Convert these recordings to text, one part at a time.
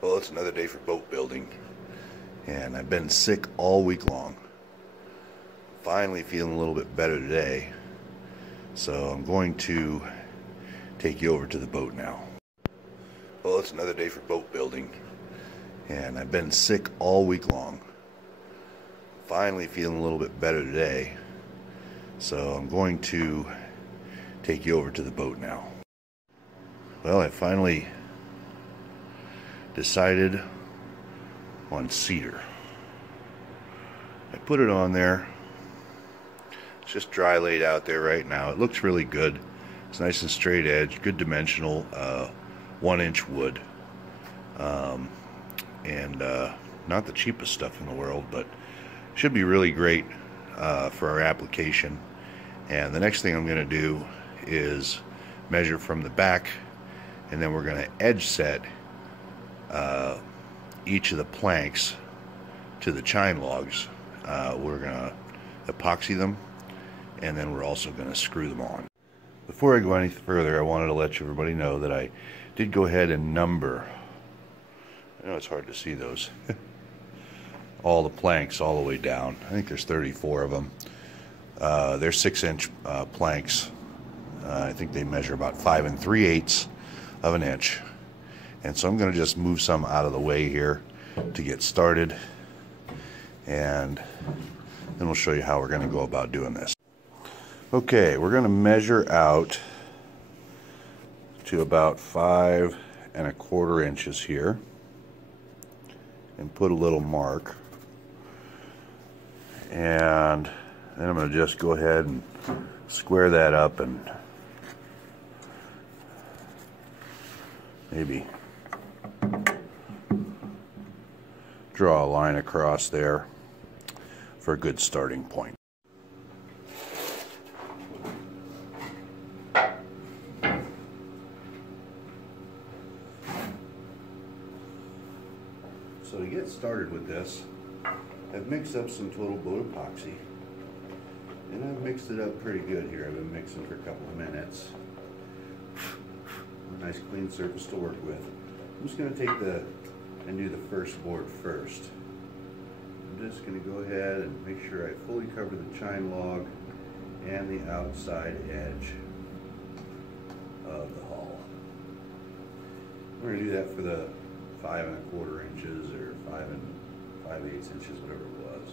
Well, it's another day for boat building, and I've been sick all week long. Finally feeling a little bit better today, so I'm going to take you over to the boat now. Well, it's another day for boat building, and I've been sick all week long. Finally feeling a little bit better today, so I'm going to take you over to the boat now. Well, I finally decided on Cedar. I put it on there. It's just dry laid out there right now. It looks really good. It's nice and straight edge, good dimensional, 1-inch wood, and not the cheapest stuff in the world, but should be really great for our application. And the next thing I'm going to do is measure from the back, and then we're going to edge set each of the planks to the chine logs. We're going to epoxy them, and then we're also going to screw them on. Before I go any further, I wanted to let everybody know that I did go ahead and number, I know it's hard to see those, all the planks all the way down. I think there's 34 of them. They're 6-inch planks. I think they measure about 5 3/8 of an inch. And so I'm going to just move some out of the way here to get started, and then we'll show you how we're going to go about doing this. Okay, we're going to measure out to about 5 1/4 inches here and put a little mark, and then I'm going to just go ahead and square that up and maybe draw a line across there for a good starting point. So to get started with this, I've mixed up some total boat epoxy, and I've mixed it up pretty good here. I've been mixing for a couple of minutes. A nice clean surface to work with. I'm just going to take and do the first board first. I'm just going to go ahead and make sure I fully cover the chine log and the outside edge of the hull. We're going to do that for the 5 1/4 inches or 5 5/8 inches, whatever it was.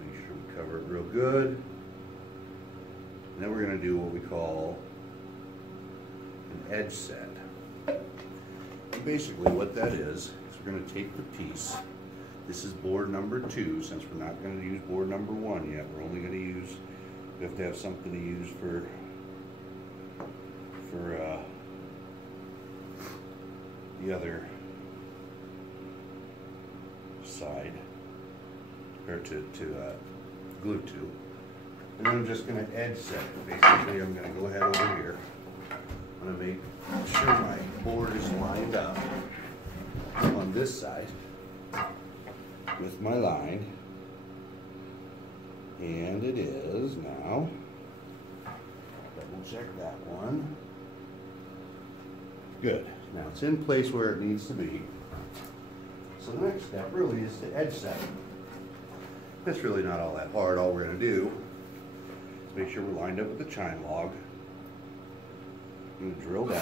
Make sure we cover it real good. And then we're going to do what we call an edge set. And basically what that is we're going to take the piece. This is board number 2, since we're not going to use board number 1 yet. We're only going to use, we have to have something to use for the other side, or to glue to. And then I'm just going to edge set it. Basically, I'm going to go ahead over here. I'm going to make sure my board is lined up on this side with my line, and it is now. Double check that one. Good. Now it's in place where it needs to be. So the next step really is to edge set. That's really not all that hard. All we're going to do is make sure we're lined up with the chine log. I'm going to drill down.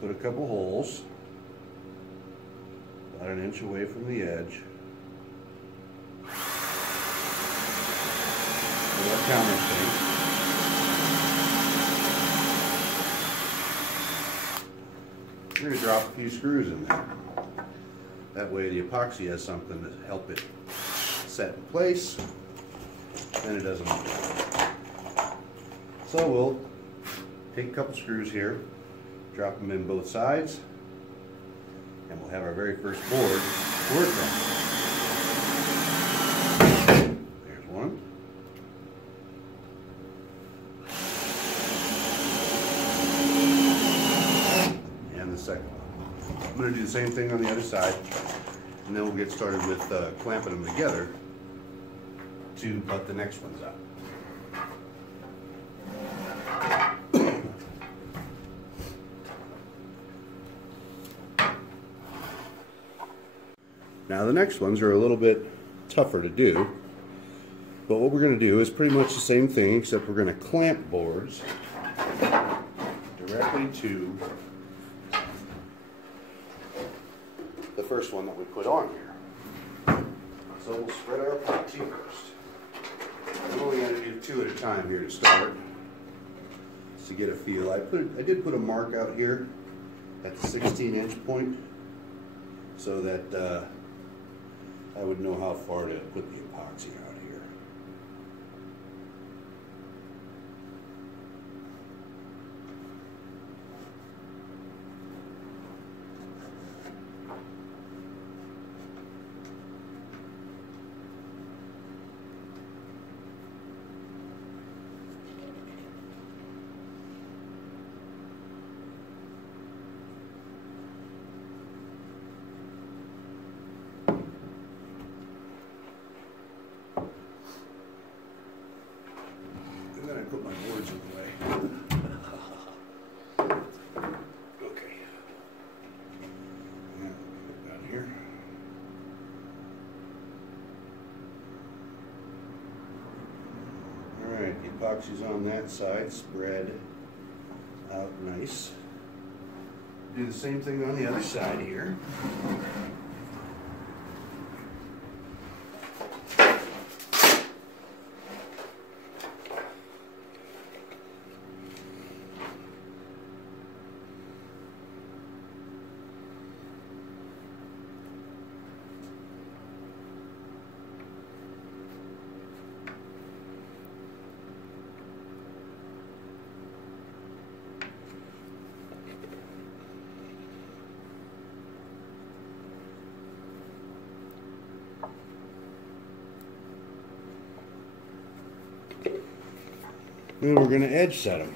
Put a couple holes about 1 inch away from the edge. With our counter sink. We're going to drop a few screws in there. That way the epoxy has something to help it set in place, and it doesn't move. So we'll take a couple screws here, drop them in both sides, and we'll have our very first board to work on. There's one. And the second one. I'm going to do the same thing on the other side, and then we'll get started with clamping them together to butt the next ones up. Now the next ones are a little bit tougher to do, but what we're going to do is pretty much the same thing, except we're going to clamp boards directly to the first one that we put on here. So we'll spread our epoxy first. I'm only going to do 2 at a time here to start, to get a feel. I did put a mark out here at the 16-inch point, so that I would know how far to put the epoxy out here. I put my boards in the way. Okay. Yeah, put down here. Alright, the epoxy's on that side, spread out nice. Do the same thing on the other side here. Then we're going to edge set them.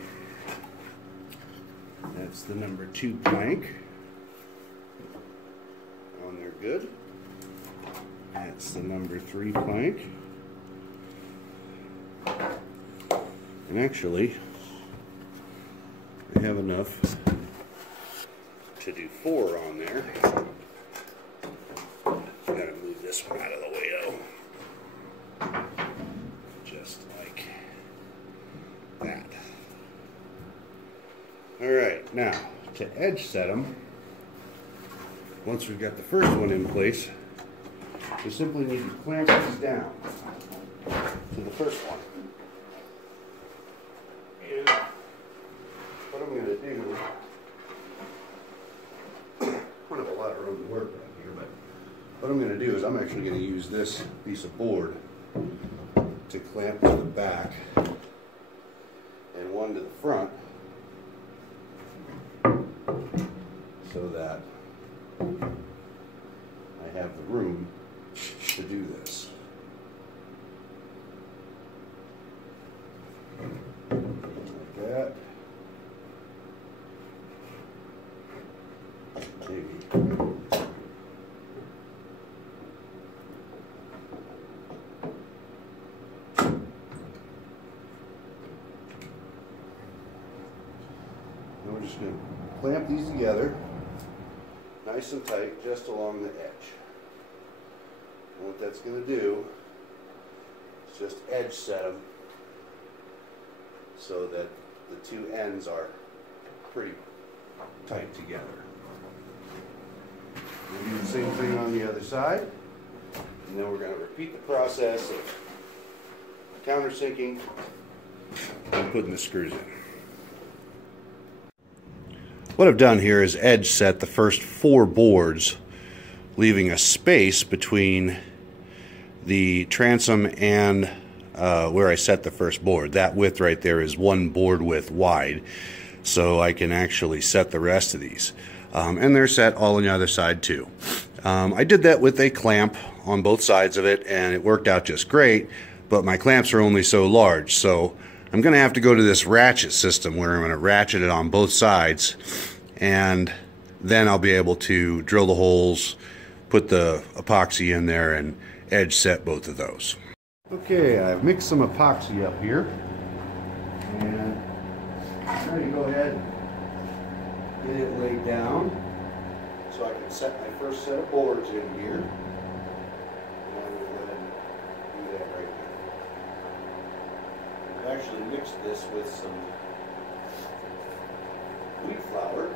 That's the number 2 plank. On there good. That's the number 3 plank. And actually, I have enough to do 4 on there. Gotta move this one out of the way though. Just like that. Alright, now to edge set them, once we've got the first one in place, we simply need to clamp these down to the first one. And what I'm going to do, I don't have a lot of room to work back here, but what I'm going to do is I'm actually going to use this piece of board to clamp to the back and one to the front, so that I have the room to do this. Like that. Maybe. Now we're just going to clamp these together nice and tight just along the edge. And what that's going to do is just edge set them so that the two ends are pretty tight together. We'll do the same thing on the other side, and then we're going to repeat the process of countersinking and putting the screws in. What I've done here is edge set the first 4 boards, leaving a space between the transom and where I set the first board. That width right there is 1 board width wide, so I can actually set the rest of these. And they're set all on the other side too. I did that with a clamp on both sides of it, and it worked out just great, but my clamps are only so large, so I'm going to have to go to this ratchet system where I'm going to ratchet it on both sides, and then I'll be able to drill the holes, put the epoxy in there, and edge set both of those. Okay, I've mixed some epoxy up here, and I'm going to go ahead and get it laid down so I can set my first set of boards in here. actually mixed this with some wheat flour to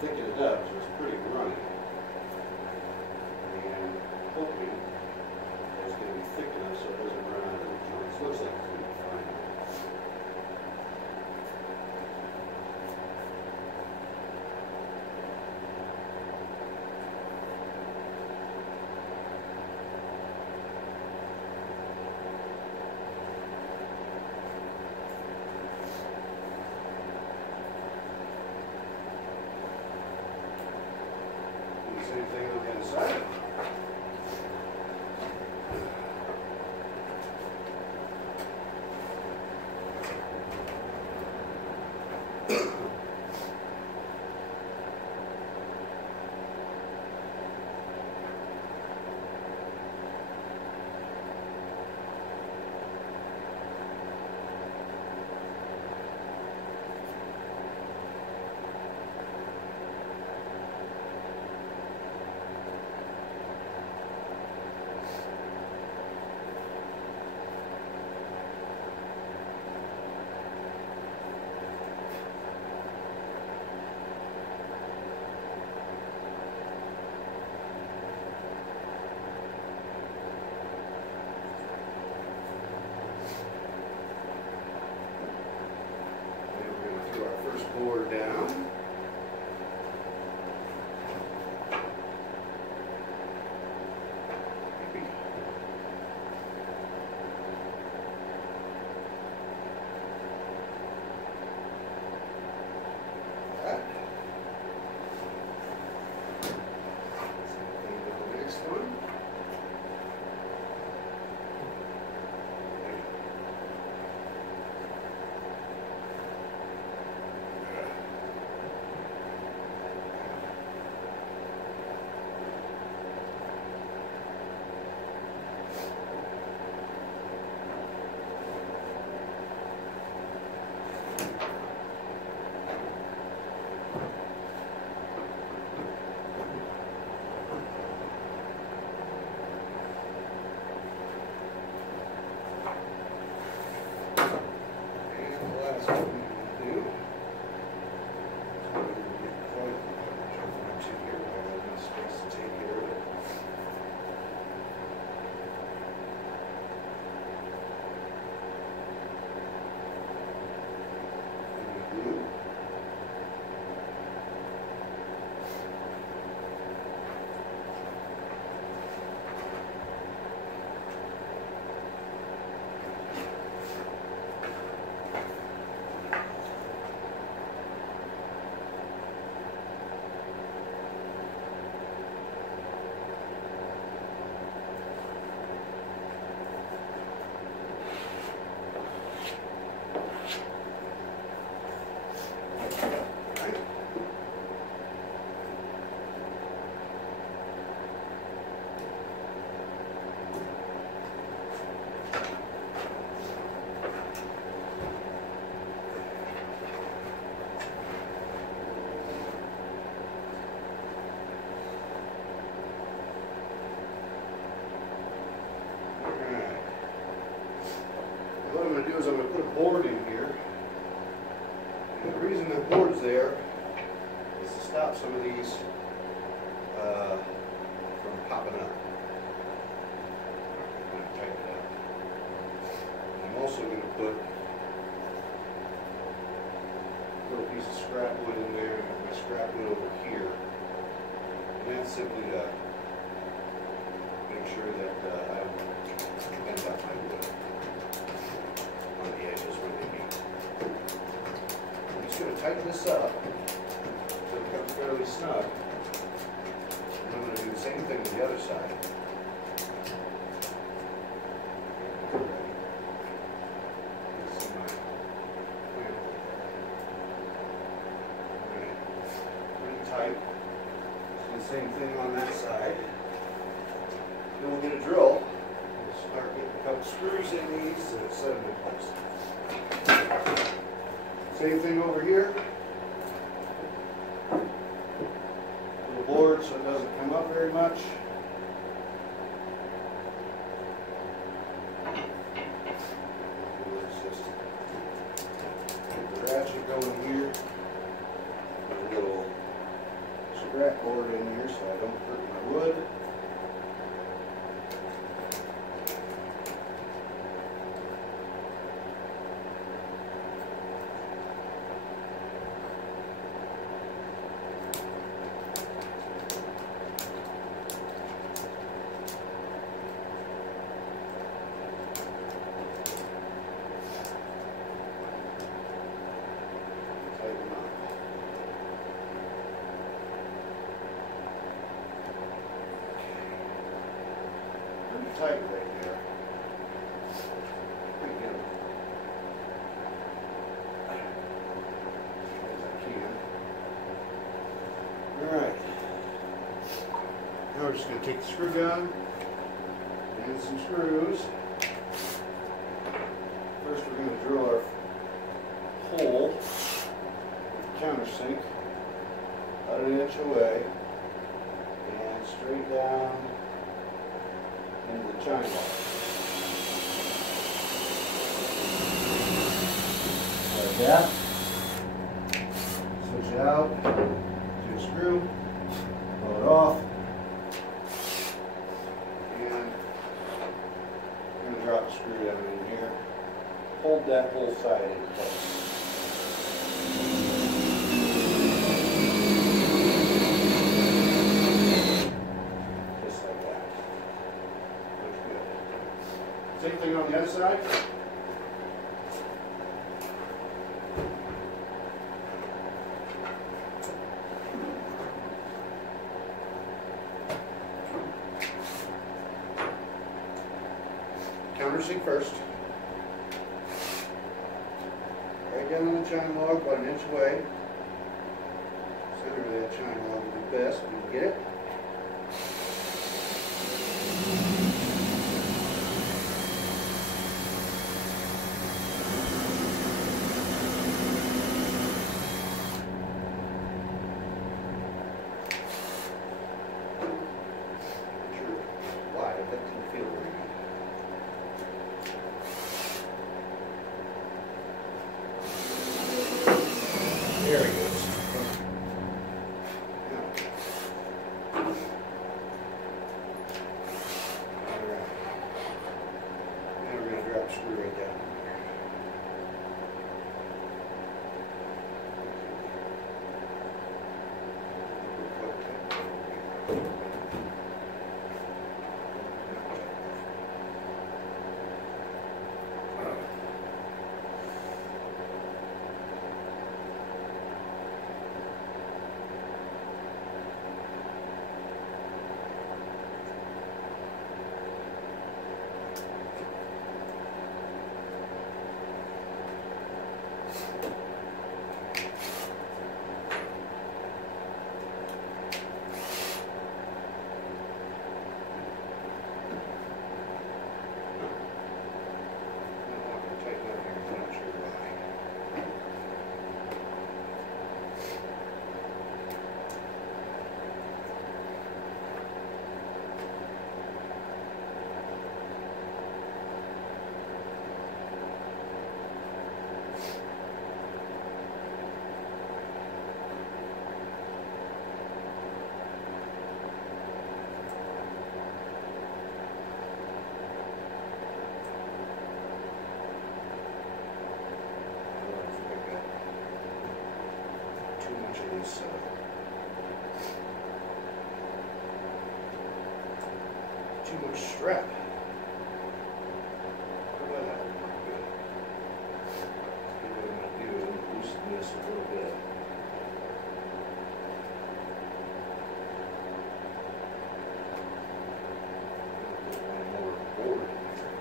thicken it up so it's pretty runny. And hoping that it's going to be thick enough so it doesn't run out of the joints. Looks like it's going to be fine. Same thing on the other side. Board down. What I'm going to do is I'm going to put a board in here. And the reason that board's there is to stop some of these from popping up. I'm going to tighten it up. And I'm also going to put a little piece of scrap wood in there and my scrap wood over here. And that's simply to make sure that I don't bend up my wood on the edges where they meet. I'm just going to tighten this up so it becomes fairly snug. And I'm going to do the same thing with the other side. This is my clamp. Alright, pretty tight. Do the same thing on that side. Then we'll get a drill. Start getting a couple screws in these and set them in place. Same thing over here. Little board so it doesn't come up very much. This tight right there. Pretty good. As I can. Alright. Now we're just going to take the screw gun and some screws. First we're going to drill our hole with the countersink about an inch away and straight down into the chine log. Like that. Switch it out to a screw, pull it off, and I'm going to drop a screwdriver in here. Hold that whole side in place. Just like that. Looks good. Same thing on the other side. Countersink first. Right down on the chine log, about an inch away. Center of that chine log would be best if you can get it. Sure, wide, that didn't feel very good. There he goes. Alright. Now we're going to drop a screw right down. Too much strap. What about that? Good. See what I'm going to do. I'm going to loosen this a little bit. Put one more board in there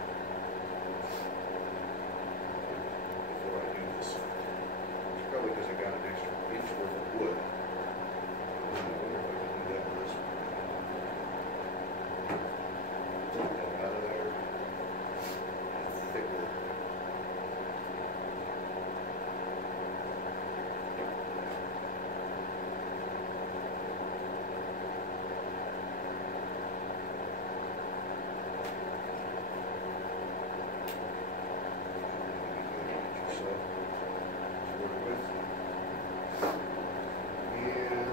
before I do this. It's probably because I got an extra inch worth of wood. I wonder if I can do that with this one. Take that out of there. Thicker. So, work with. And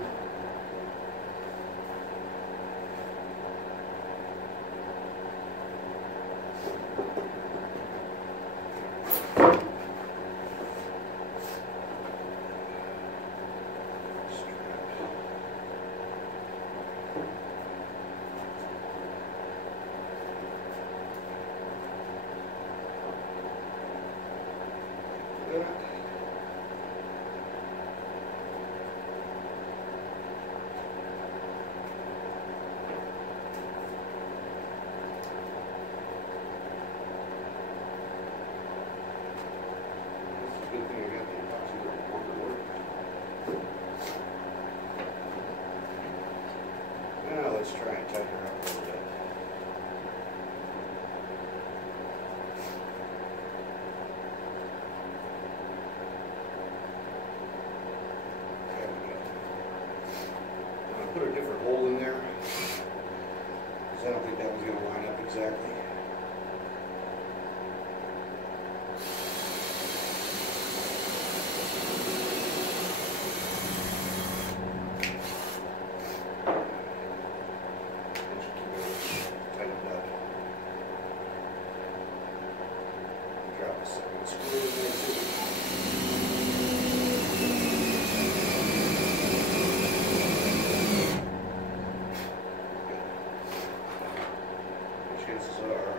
Chances are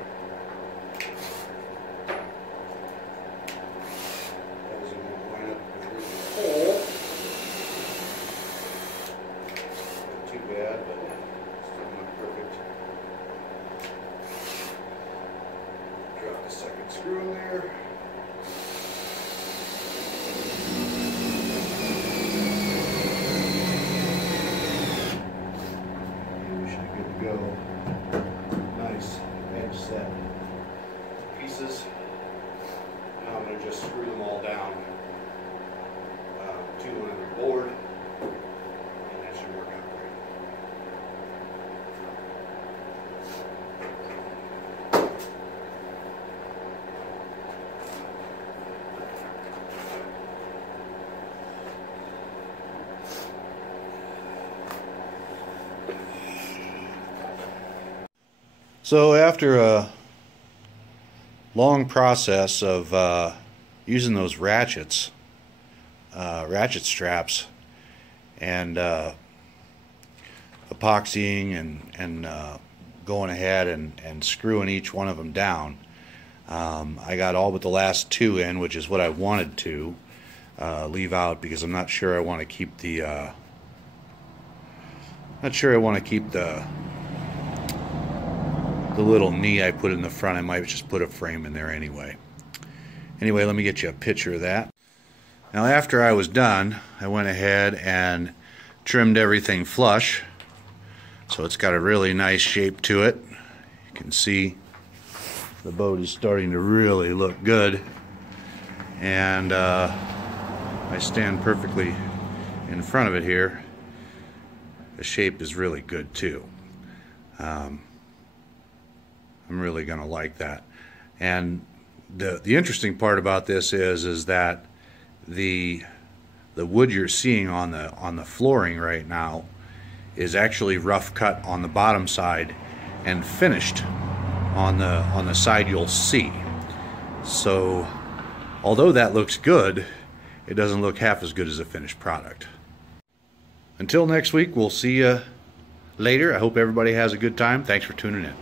that is going to wind up with a hole. Not too bad, but still not perfect. Drop the second screw in there. And we should be good to go. Nice edge set pieces. Now I'm going to just screw them all down to one every board, and that should work out great. So after a long process of using those ratchet straps and epoxying and going ahead and screwing each one of them down, I got all but the last two in, which is what I wanted to leave out because I'm not sure I want to keep the little knee I put in the front. I might just put a frame in there anyway. Anyway, let me get you a picture of that. Now after I was done, I went ahead and trimmed everything flush. So it's got a really nice shape to it. You can see the boat is starting to really look good. And I stand perfectly in front of it here. The shape is really good too. I'm really going to like that. And the interesting part about this is that the wood you're seeing on the flooring right now is actually rough cut on the bottom side and finished on the side you'll see. So although that looks good, it doesn't look half as good as a finished product. Until next week, we'll see you later. I hope everybody has a good time. Thanks for tuning in.